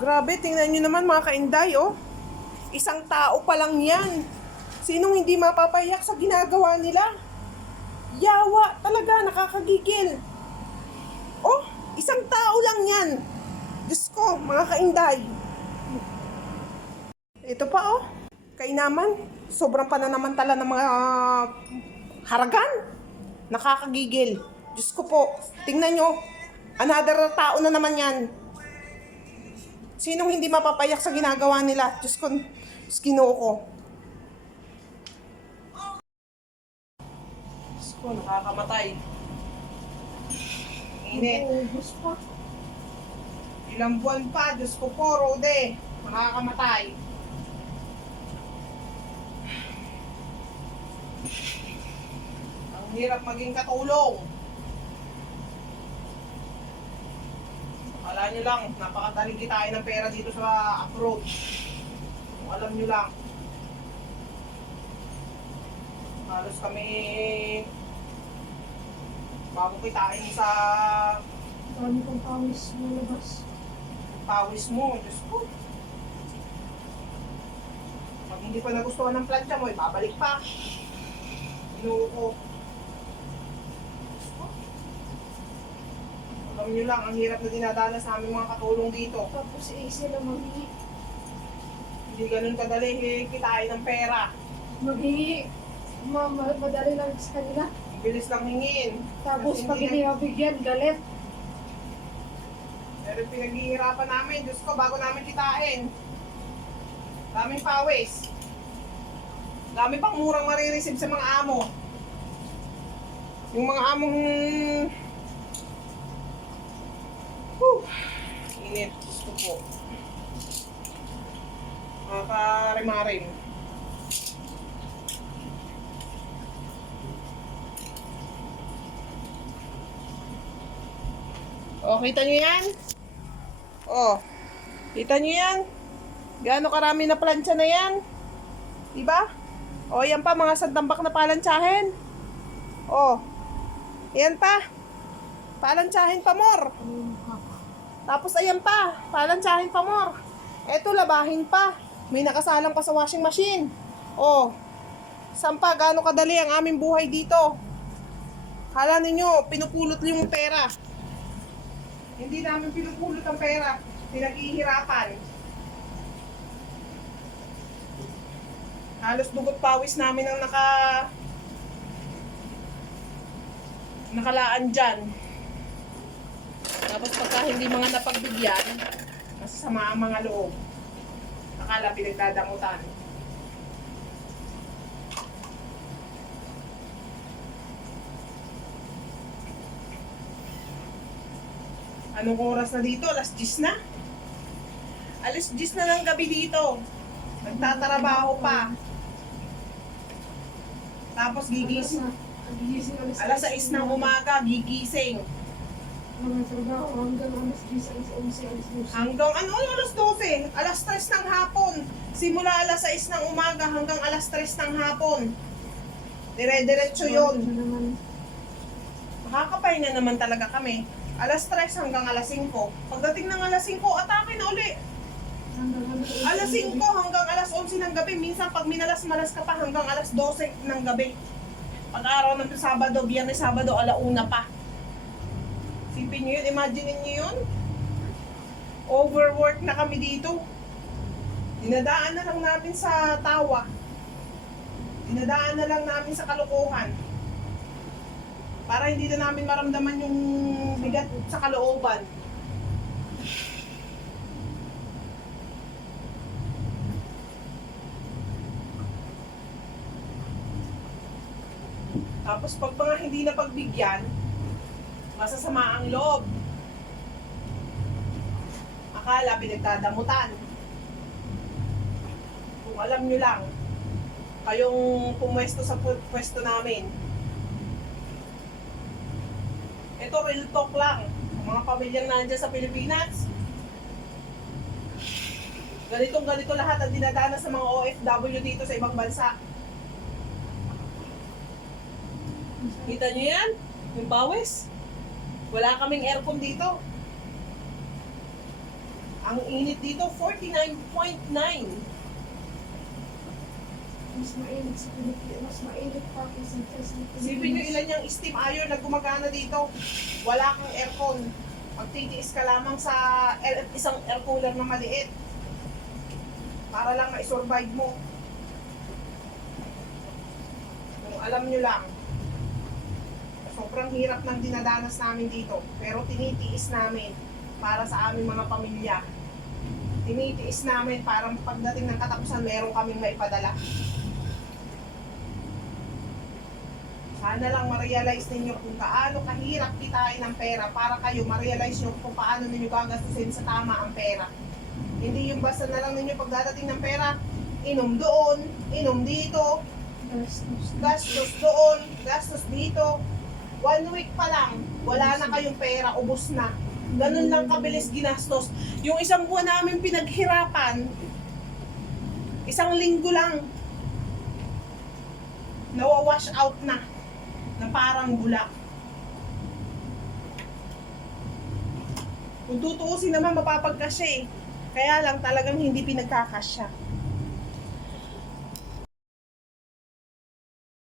Grabe, tingnan nyo naman mga kainday, oh. Isang tao pa lang yan. Sinong hindi mapapayak sa ginagawa nila? Yawa, talaga, nakakagigil. Oh, isang tao lang yan. Diyos ko, mga kainday. Ito pa, oh. Kainaman, sobrang pananamantala ng mga haragan. Nakakagigil. Diyos ko po, tingnan nyo. Another tao na naman yan. Sinong hindi mapapayak sa ginagawa nila? Diyos ko, Ginoo ko. Diyos ko, nakakamatay. Init. Ubus pa. Ilang buwan pa, Diyos ko po, Rode. Makakamatay. Ang hirap maging katulong. Akala nyo lang, napakadaling kitain ng pera dito sa abroad. Kung alam nyo lang. Halos kami bago kitain sa Dami kong pawis na labas. pawis mo, Diyos ko. Pag hindi pa nagustuhan ng plancha mo, babalik pa. Ginoo ko. Diyos ko. Alam nyo lang, ang hirap na dinadala sa aming mga katulong dito. Tapos sila maghihi. Hindi ganun kadali kitain ng pera. Maghihi. Madali lang sa kanila. Ang bilis lang hingin. Tapos Kasi pag hindi mabigyan, galit. Pero pinaghihirapan namin, Diyos ko, bago namin kitain. Daming pawis. Dami pang murang marireceive sa mga amo. Yung mga among... Init, Diyos ko po. Mga karimarim. O, kita nyo yan? O, kita nyo yan? Gaano karami na plancha na yan? Diba? O, yan pa, mga sandambak na palantsahin. O, yan pa. Palantsahin pa more. Tapos ayan pa, palantsahin pa more. Eto, labahin pa. May nakasalang pa sa washing machine. O, saan pa, gaano kadali ang aming buhay dito? Kala ninyo, pinupulot yung pera. Hindi namin pinupulot ang pera. Pinaghihirapan. Halos dugot pawis namin ang nakalaan dyan. Tapos pagka hindi mga napagbigyan, masasama ang mga loob. Akala pinagdadamutan. Anong oras na dito? Alas 10 na? Alas 10 na ng gabi dito. Nagtatrabaho pa. Tapos gigising. Alas 6 ng umaga, gigising. Mga trabaho hanggang alas 10, alas 11, alas 12. Hanggang ano, alas 12? Alas 3 ng hapon. Simula alas 6 ng umaga hanggang alas 3 ng hapon. Dire-diretso yun. Makakapahinga naman talaga kami. Alas 3 hanggang alas 5. Pagdating ng alas 5, atake na uli. Alas 5 hanggang alas 11 ng gabi. Minsan pag minalas-malas ka pa hanggang alas 12 ng gabi. Pag araw ng Sabado, Biyernes, Sabado, alauna pa. Sipin nyo yun, imagine nyo yun. Overwork na kami dito. Dinadaan na lang namin sa tawa. Dinadaan na lang namin sa kalokohan. Para hindi na namin maramdaman yung bigat sa kalooban. Tapos pag mga hindi na pagbigyan, masasama ang loob. Akala pinagdadamutan. Kung alam nyo lang, kayong pumwesto sa pwesto namin. Ito, real talk lang. Ang mga pamilyang nandiyan sa Pilipinas, ganitong-ganito lahat ang dinadanas sa mga OFW dito sa ibang bansa. Kita nyo yan? Yung pawis? Wala kaming aircon dito. Ang init dito, 49.9. Mas mainit sa Pilipinas. Mas mainit pa kaysa sa Pilipinas. Isipin nyo ilan yung steam iron na gumagana dito. Wala kang aircon. Magtitiis ka lamang sa isang air cooler na maliit. Para lang ma-survive mo. Kung alam nyo lang. Sobrang hirap ng dinadanas namin dito. Pero tinitiis namin para sa aming mga pamilya. Tinitiis namin para pagdating ng katapusan, meron kaming maipadala. Sana lang ma-realize ninyo kung gaano kahirap kitain ang pera para kayo ma-realize nyo kung paano ninyo gagastusin sa tama ang pera. Hindi yung basta na lang ninyo pagdadating ng pera, inom doon, inom dito, gastos doon, gastos dito. 1 week pa lang, wala na kayong pera, ubos na. Ganun lang kabilis ginastos. Yung isang buwan namin pinaghirapan, isang linggo lang, nawawash out na parang bulak. Kung tutuusin naman, mapapagkasya eh. Kaya lang talagang hindi pinagkakasya.